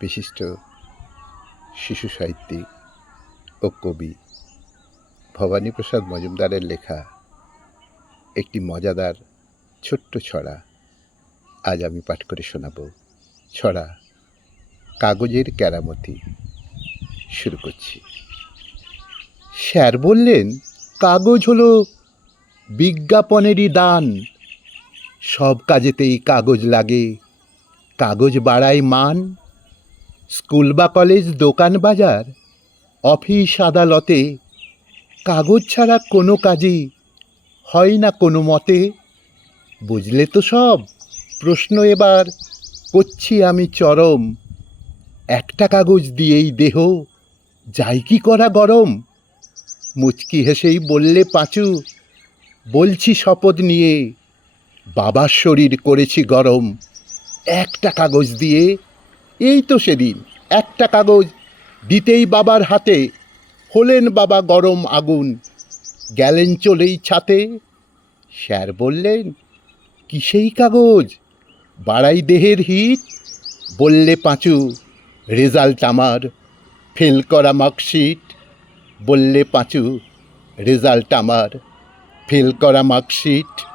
বিশিষ্ট শিশু সাহিত্যিক ও কবি ভবানীপ্রসাদ মজুমদারের লেখা একটি মজাদার ছোট্ট ছড়া আজ আমি পাঠ করে শোনাব। ছড়া কাগজের কেরামতি। শুরু করছি। স্যার বললেন, কাগজ হলো বিজ্ঞাপনেরই দান। সব কাজেতেই কাগজ লাগে, কাগজ বাড়ায় মান। স্কুল বা কলেজ, দোকান বাজার, অফিস আদালতে কাগজ ছাড়া কোনো কাজই হয় না কোনো মতে। বুঝলে তো সব? প্রশ্ন এবার করছি আমি চরম। একটা কাগজ দিয়েই দেহ যাই কি করা গরম। মুচকি হেসেই বললে পাঁচু, বলছি শপথ নিয়ে, বাবার শরীর করেছি গরম একটা কাগজ দিয়ে। এই তো সেদিন একটা কাগজ দিতেই বাবার হাতে হলেন বাবা গরম আগুন, গেলেন চলেই ছাতে। স্যার বললেন, কিসেই কাগজ বাড়াই দেহের হিত? বললে পাঁচু, রেজাল্ট আমার, ফেল করা মার্কশিট। বললে পাঁচু, রেজাল্ট আমার, ফেল করা মার্কশিট।